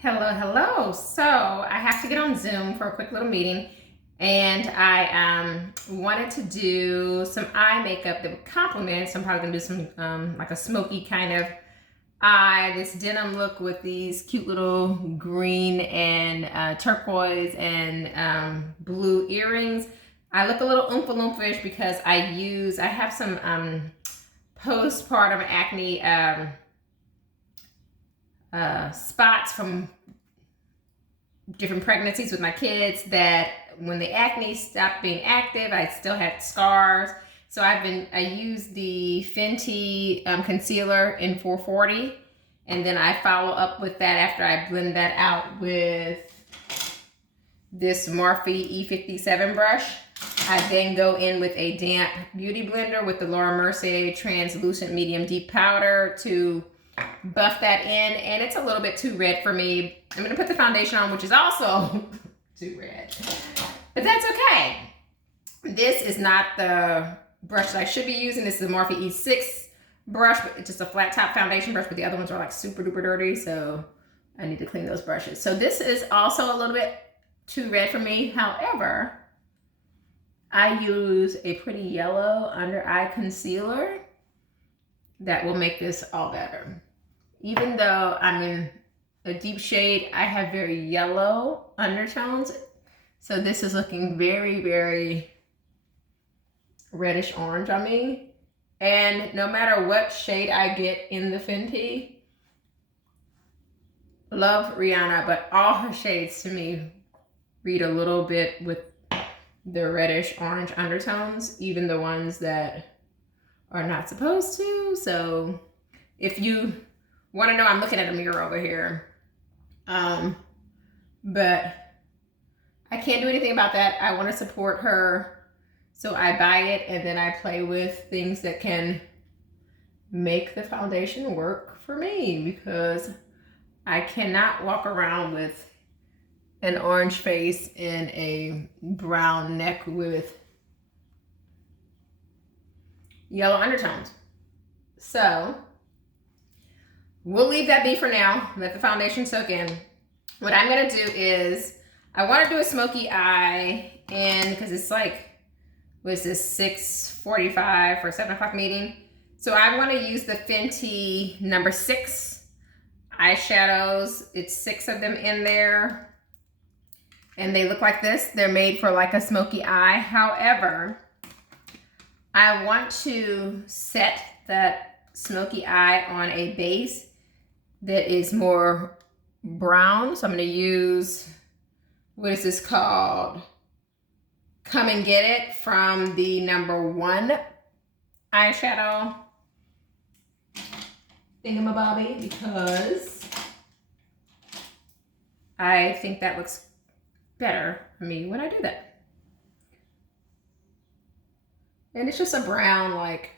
Hello, hello. So I have to get on Zoom for a quick little meeting, and I wanted to do some eye makeup that would complement. So I'm probably gonna do some like a smoky kind of eye, this denim look with these cute little green and turquoise and blue earrings. I look a little oompa loompish because I have some postpartum acne spots from different pregnancies with my kids that when the acne stopped being active, I still had scars. So I use the Fenty concealer in 440, and then I follow up with that after I blend that out with this Morphe E57 brush. I then go in with a damp beauty blender with the Laura Mercier translucent medium deep powder to buff that in, and it's a little bit too red for me. I'm gonna put the foundation on, which is also too red, but that's okay. This is not the brush that I should be using. This is the Morphe E6 brush, but it's just a flat top foundation brush, but the other ones are like super duper dirty, so I need to clean those brushes. So this is also a little bit too red for me. However, I use a pretty yellow under eye concealer that will make this all better. Even though I'm in a deep shade, I have very yellow undertones. So this is looking very, very reddish orange on me. And no matter what shade I get in the Fenty, love Rihanna, but all her shades to me read a little bit with the reddish orange undertones, even the ones that are not supposed to. So if you want to know, I'm looking at a mirror over here. But I can't do anything about that. I want to support her. So I buy it and then I play with things that can make the foundation work for me, because I cannot walk around with an orange face and a brown neck with yellow undertones. So we'll leave that be for now. Let the foundation soak in. What I'm gonna do is I want to do a smoky eye, and because it's like, what is this, 6:45 for a 7 o'clock meeting? So I want to use the Fenty number 6 eyeshadows. It's 6 of them in there. And they look like this. They're made for like a smoky eye. However, I want to set that smoky eye on a base that is more brown. So I'm going to use, what is this called? Come and Get It from the number 1 eyeshadow thingamabobby, because I think that looks better for me when I do that. And it's just a brown, like,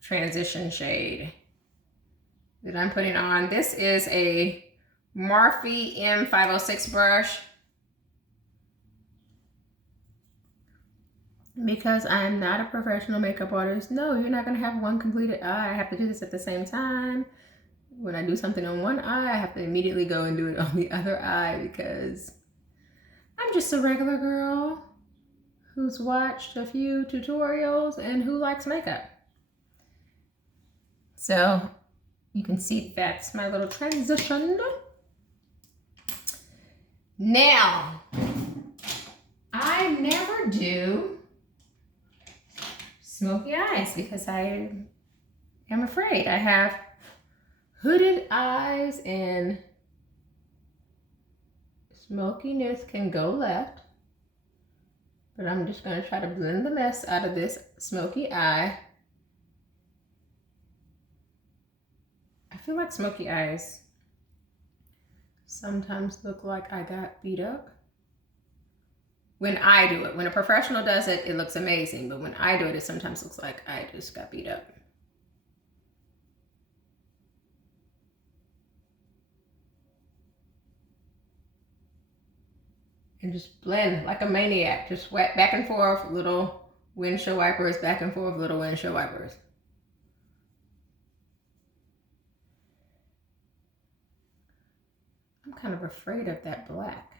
transition shade that I'm putting on. This is a Morphe M506 brush, because I'm not a professional makeup artist. No, you're not gonna have one completed eye. I have to do this at the same time. When I do something on one eye, I have to immediately go and do it on the other eye, because I'm just a regular girl who's watched a few tutorials and who likes makeup. So you can see that's my little transition. Now, I never do smoky eyes because I am afraid. I have hooded eyes and smokiness can go left, but I'm just going to try to blend the mess out of this smoky eye. I feel like smoky eyes sometimes look like I got beat up. When I do it, when a professional does it, it looks amazing, but when I do it, it sometimes looks like I just got beat up. And just blend like a maniac. Just wet back and forth, little windshield wipers, back and forth, little windshield wipers. kind of afraid of that black.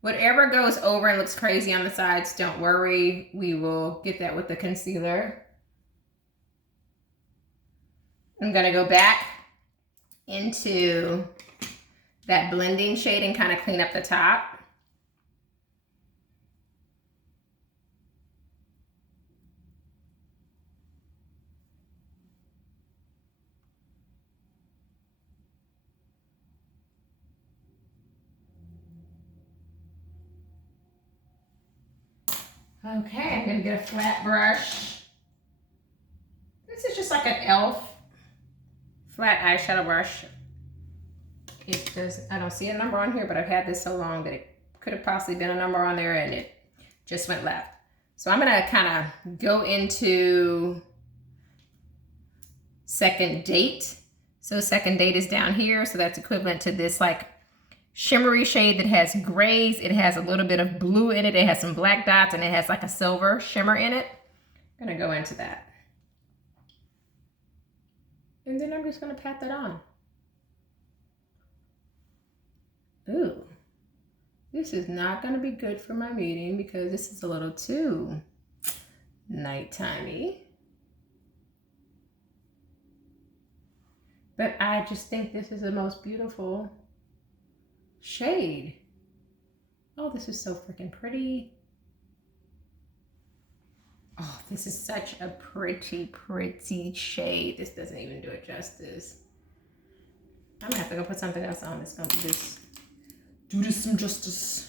Whatever goes over and looks crazy on the sides, don't worry. We will get that with the concealer. I'm gonna go back into that blending shade and kind of clean up the top. Okay, I'm gonna get a flat brush. This is just like an e.l.f. flat eyeshadow brush. It does, I don't see a number on here, but I've had this so long that it could have possibly been a number on there and it just went left. So I'm gonna kind of go into Second Date. So Second Date is down here, so that's equivalent to this like shimmery shade that has grays. It has a little bit of blue in it. It has some black dots and it has like a silver shimmer in it. I'm gonna go into that. And then I'm just gonna pat that on. Ooh, this is not gonna be good for my meeting because this is a little too nightimey. But I just think this is the most beautiful shade. Oh, this is so freaking pretty. Oh, this is such a pretty, pretty shade. This doesn't even do it justice. I'm gonna have to go put something else on. It's gonna do this some justice.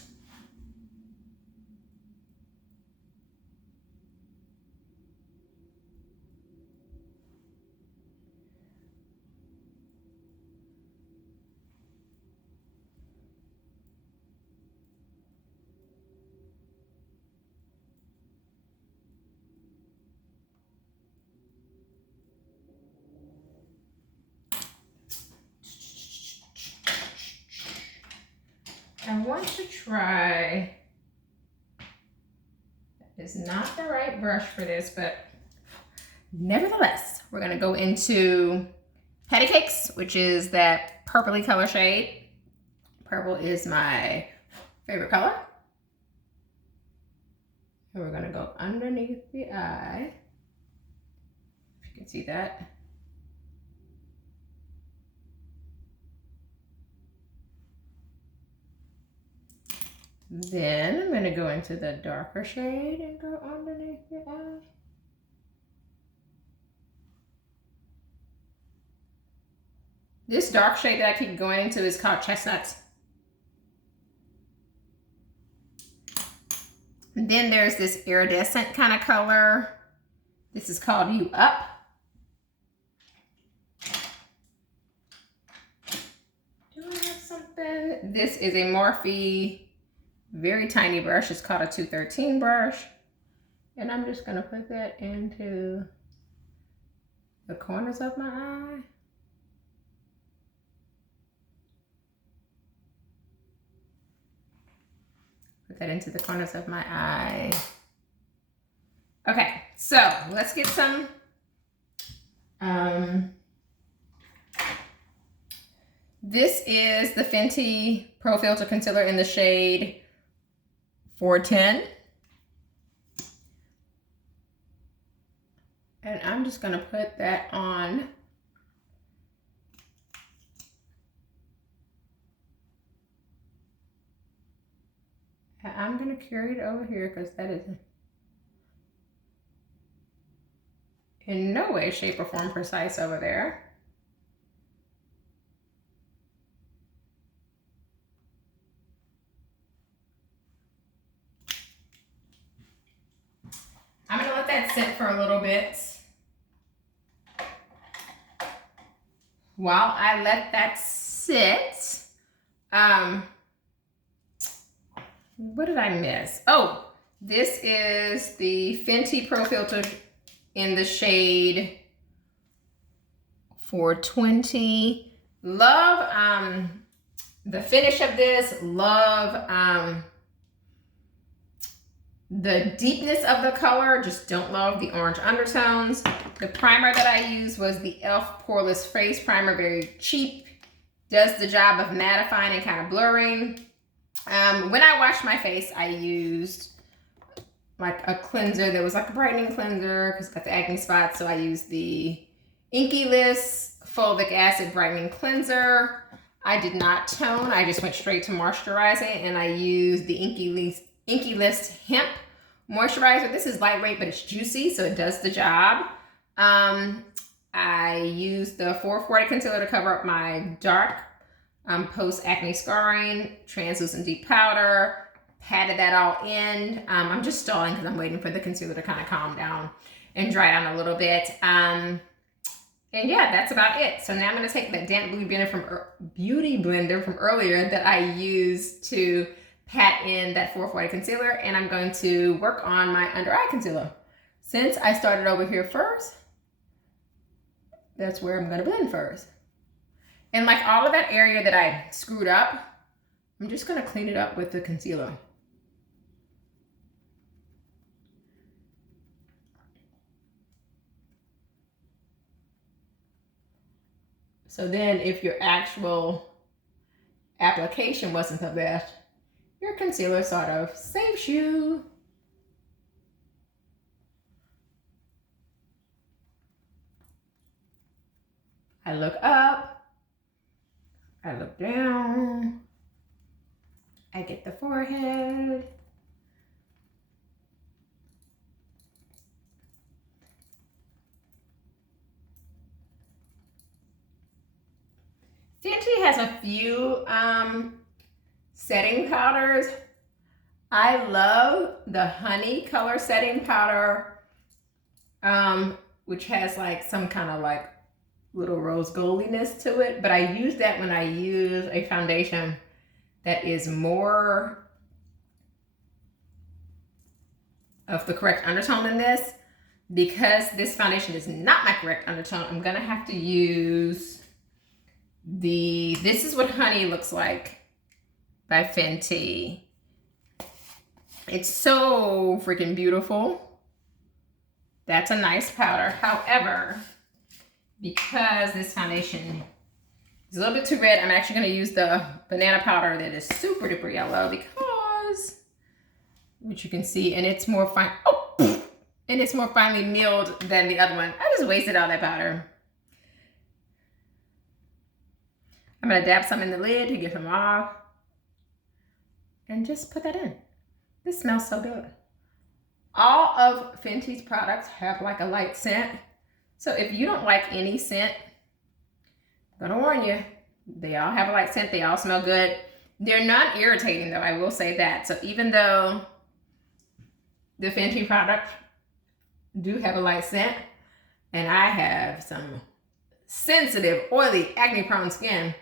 I want to try, that is not the right brush for this, but nevertheless, we're gonna go into Patty Cakes, which is that purpley color shade. Purple is my favorite color. And we're gonna go underneath the eye, if you can see that. Then I'm going to go into the darker shade and go underneath the eye. This dark shade that I keep going into is called Chestnuts. And then there's this iridescent kind of color. This is called You Up. Do I have something? This is a Morphe very tiny brush. It's called a 213 brush. And I'm just gonna put that into the corners of my eye. Put that into the corners of my eye. Okay, so let's get some this is the Fenty Profilt'r concealer in the shade 410. And I'm just gonna put that on. And I'm gonna carry it over here because that is in no way, shape, or form precise over there. I'm gonna let that sit for a little bit. While I let that sit, what did I miss? Oh, this is the Fenty Profilt'r in the shade 420. Love the finish of this. Love the deepness of the color. Just don't love the orange undertones. The primer that I used was the e.l.f. Poreless Face Primer. Very cheap, does the job of mattifying and kind of blurring. When I washed my face, I used like a cleanser that was like a brightening cleanser because it's got the acne spots. So I used the Inky List Fulvic Acid Brightening Cleanser. I did not tone. I just went straight to moisturizing, and I used the Inky List Hemp Moisturizer. This is lightweight, but it's juicy, so it does the job. I used the 440 concealer to cover up my dark post-acne scarring, translucent deep powder, patted that all in. I'm just stalling because I'm waiting for the concealer to kind of calm down and dry down a little bit. And yeah, that's about it. So now I'm going to take that damp beauty blender from earlier that I used to pat in that 440 concealer, and I'm going to work on my under eye concealer. Since I started over here first, that's where I'm going to blend first. And like all of that area that I screwed up, I'm just going to clean it up with the concealer. So then if your actual application wasn't the best, your concealer sort of saves you. I look up, I look down, I get the forehead. Fenty has a few setting powders. I love the honey color setting powder, which has like some kind of like little rose goldiness to it, but I use that when I use a foundation that is more of the correct undertone than this. Because this foundation is not my correct undertone, I'm gonna have to use This Is What Honey Looks Like by Fenty. It's so freaking beautiful. That's a nice powder. However, because this foundation is a little bit too red, I'm actually going to use the banana powder that is super duper yellow because, which you can see, and it's more fine. Oh, and it's more finely milled than the other one. I just wasted all that powder. I'm going to dab some in the lid to get them off and just put that in. This smells so good. All of Fenty's products have like a light scent. So if you don't like any scent, I'm gonna warn you, they all have a light scent. They all smell good. They're not irritating though, I will say that. So even though the Fenty products do have a light scent, and I have some sensitive, oily, acne-prone skin,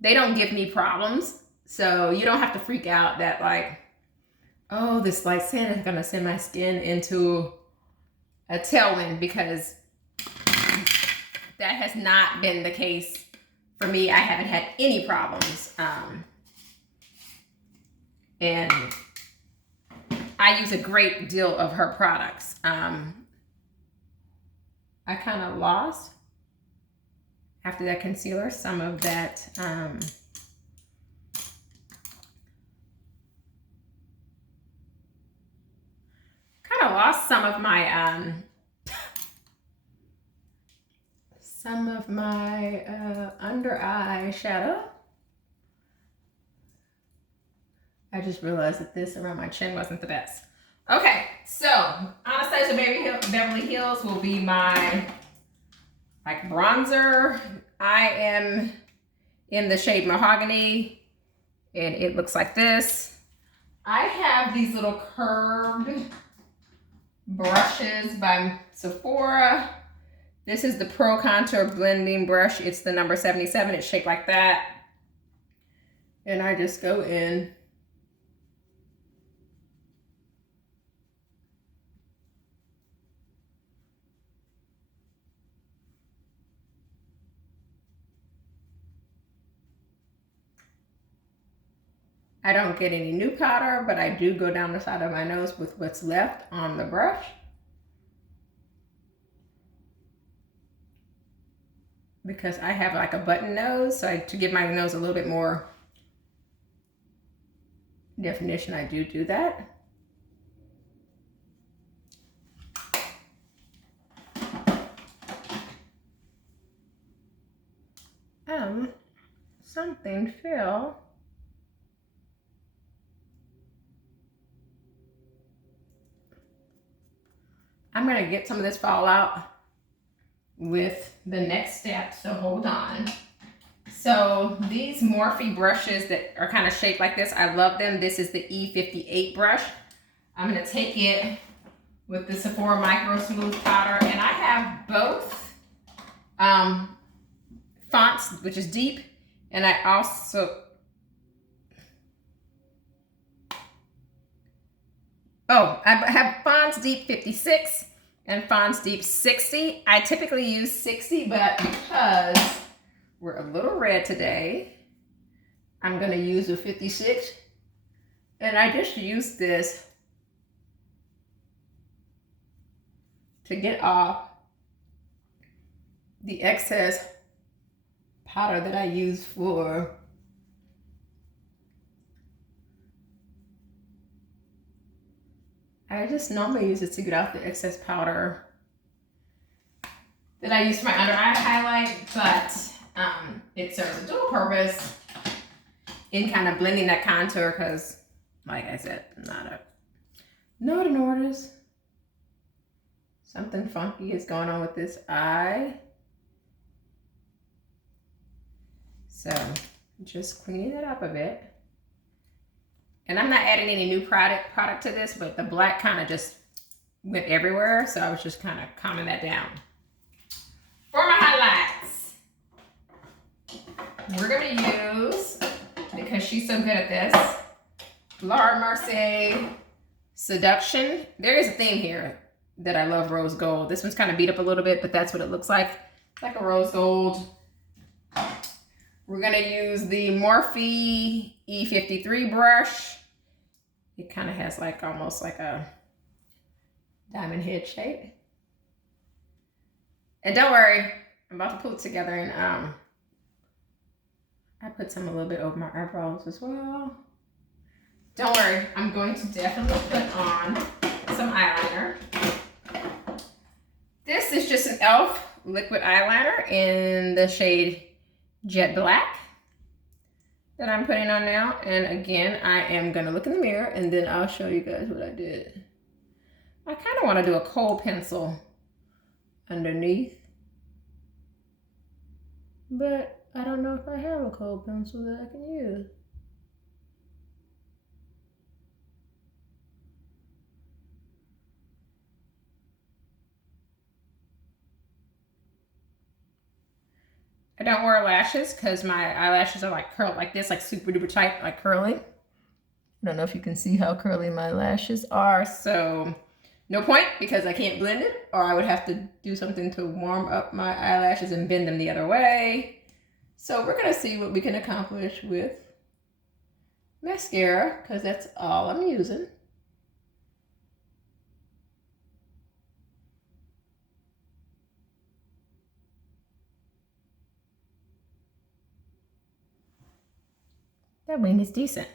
they don't give me problems. So you don't have to freak out that like, oh, this light scent is gonna send my skin into a tailwind, because that has not been the case for me. I haven't had any problems. And I use a great deal of her products. I kind of lost, after that concealer, some of that kind of lost some of my under eye shadow. I just realized that this around my chin wasn't the best. Okay, so Anastasia Beverly Hills will be my like bronzer. I am in the shade Mahogany, and it looks like this. I have these little curved brushes by Sephora. This is the Pro Contour Blending Brush. It's the number 77. It's shaped like that. And I just go in. I don't get any new powder, but I do go down the side of my nose with what's left on the brush. because I have like a button nose, so to give my nose a little bit more definition, I do that. Something fell. I'm gonna get some of this fallout with the next step, so hold on. So these Morphe brushes that are kind of shaped like this, I love them. This is the E58 brush. I'm gonna take it with the Sephora Micro Smooth Powder, and I have both fonts, which is deep, and I also, I have Fonts Deep 56 and Fonts Deep 60. I typically use 60, but because we're a little red today, I'm gonna use a 56. And I just use this to get off the excess powder that I use for I just normally use it to get off the excess powder that I use for my under eye highlight, but it serves a dual purpose in kind of blending that contour because, like I said, not an artist. Something funky is going on with this eye. So just cleaning it up a bit. And I'm not adding any new product to this, but the black kind of just went everywhere. So I was just kind of calming that down. For my highlights, we're gonna use, because she's so good at this, Laura Mercier Seduction. There is a theme here that I love, rose gold. This one's kind of beat up a little bit, but that's what it looks like. It's like a rose gold. We're gonna use the Morphe E53 brush. It kind of has like almost like a diamond head shape. And don't worry, I'm about to pull it together, and I put some a little bit over my eyebrows as well. Don't worry, I'm going to definitely put on some eyeliner. This is just an e.l.f. liquid eyeliner in the shade Jet Black that I'm putting on now. And again, I am gonna look in the mirror and then I'll show you guys what I did. I kind of want to do a kohl pencil underneath, but I don't know if I have a kohl pencil that I can use. I don't wear lashes because my eyelashes are like curled like this, like super duper tight, like curly. I don't know if you can see how curly my lashes are, so no point because I can't blend it, or I would have to do something to warm up my eyelashes and bend them the other way. So we're gonna see what we can accomplish with mascara because that's all I'm using. That wing is decent.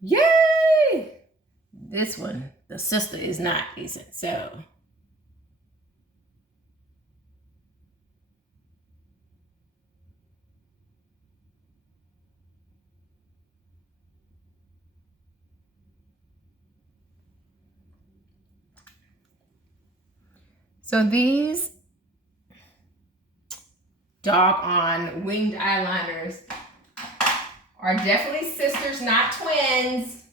Yay! This one, the sister, is not decent, so. So these doggone winged eyeliners are definitely sisters, not twins.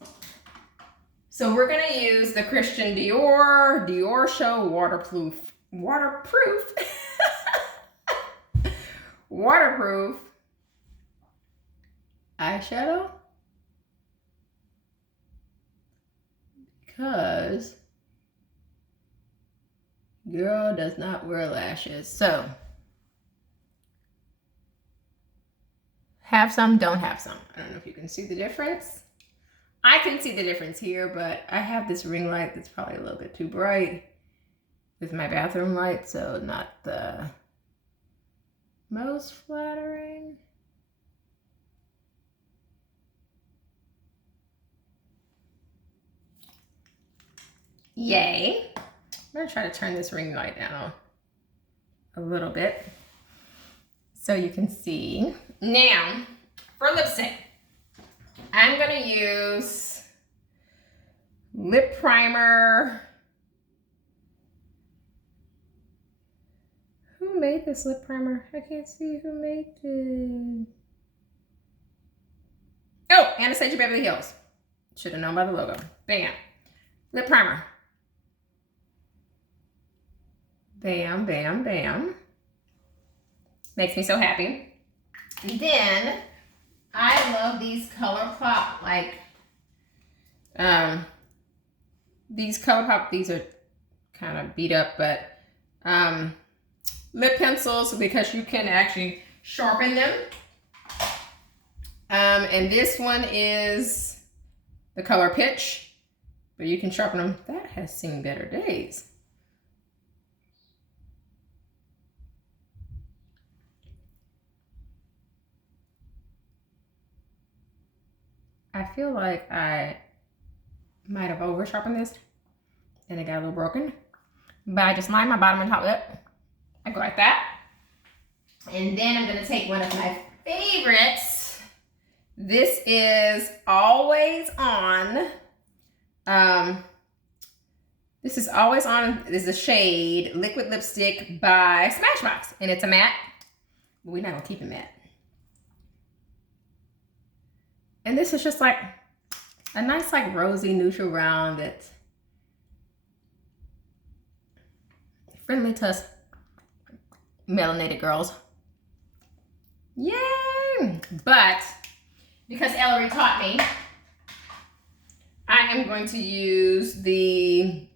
So we're gonna use the Christian Dior Show waterproof eyeshadow, because girl does not wear lashes. So have some, don't have some. I don't know if you can see the difference. I can see the difference here, but I have this ring light that's probably a little bit too bright with my bathroom light, so not the most flattering. Yay. I'm gonna try to turn this ring light down a little bit so you can see. Now, for lipstick, I'm gonna use lip primer. Who made this lip primer? I can't see who made it. Oh, Anastasia Beverly Hills. Should have known by the logo. Bam. Lip primer. Bam, bam, bam. Makes me so happy. And then I love these ColourPop, like, these ColourPop, these are kind of beat up, but lip pencils, because you can actually sharpen them. And this one is the color Pitch, but you can sharpen them. That has seen better days. I feel like I might have over sharpened this and it got a little broken, but I just line my bottom and top lip. I go like that. And then I'm gonna take one of my favorites. This is Always On. This is Always On. This is a shade Liquid Lipstick by Smashbox, and it's a matte. But we're not gonna keep it matte. And this is just like a nice, like, rosy neutral brown that's friendly to us melanated girls. Yay! But because Ellery taught me, I am going to use the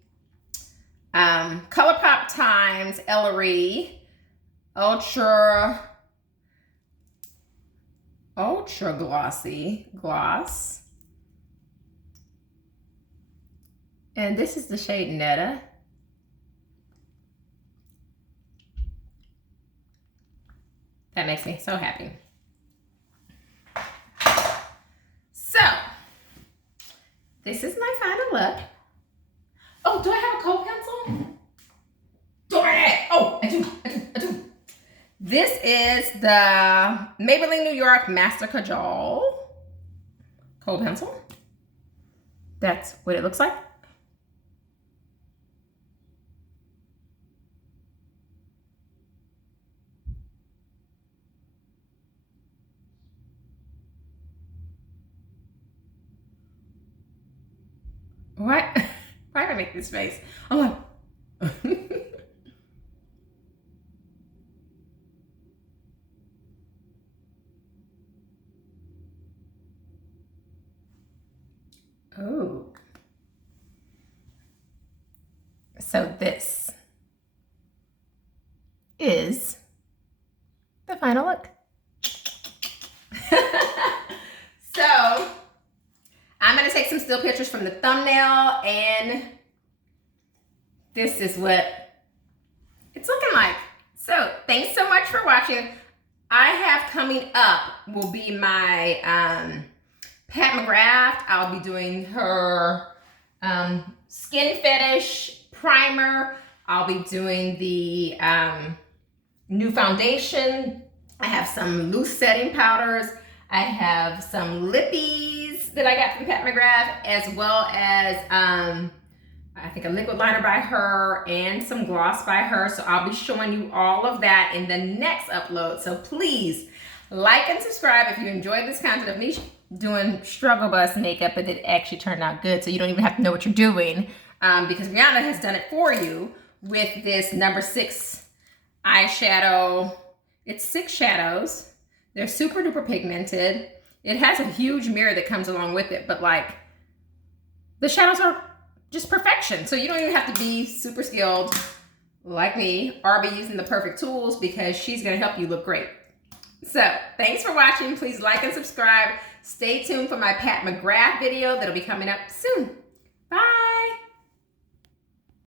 ColourPop Times Ellery Ultra Glossy Gloss. And this is the shade Netta. That makes me so happy. So, this is my final look. Oh, do I have a coat pencil? Darn it! Oh, I do. This is the Maybelline New York Master Kajal coat pencil. That's what it looks like. What? Why did I make this face? Oh my. Oh. So this is the final look. So I'm gonna take some still pictures from the thumbnail, and this is what it's looking like. So thanks so much for watching. I have coming up will be my Pat McGrath. I'll be doing her Skin Fetish primer. I'll be doing the new foundation. I have some loose setting powders. I have some lippies that I got from Pat McGrath, as well as I think a liquid liner by her and some gloss by her. So I'll be showing you all of that in the next upload. So please like and subscribe if you enjoyed this content of me doing struggle bus makeup, but it actually turned out good. So you don't even have to know what you're doing because Rihanna has done it for you with this number 6 eyeshadow. It's 6 shadows. They're super duper pigmented. It has a huge mirror that comes along with it, but like the shadows are just perfection. So you don't even have to be super skilled like me or be using the perfect tools, because she's gonna help you look great. So thanks for watching. Please like and subscribe. Stay tuned for my Pat McGrath video that'll be coming up soon. Bye.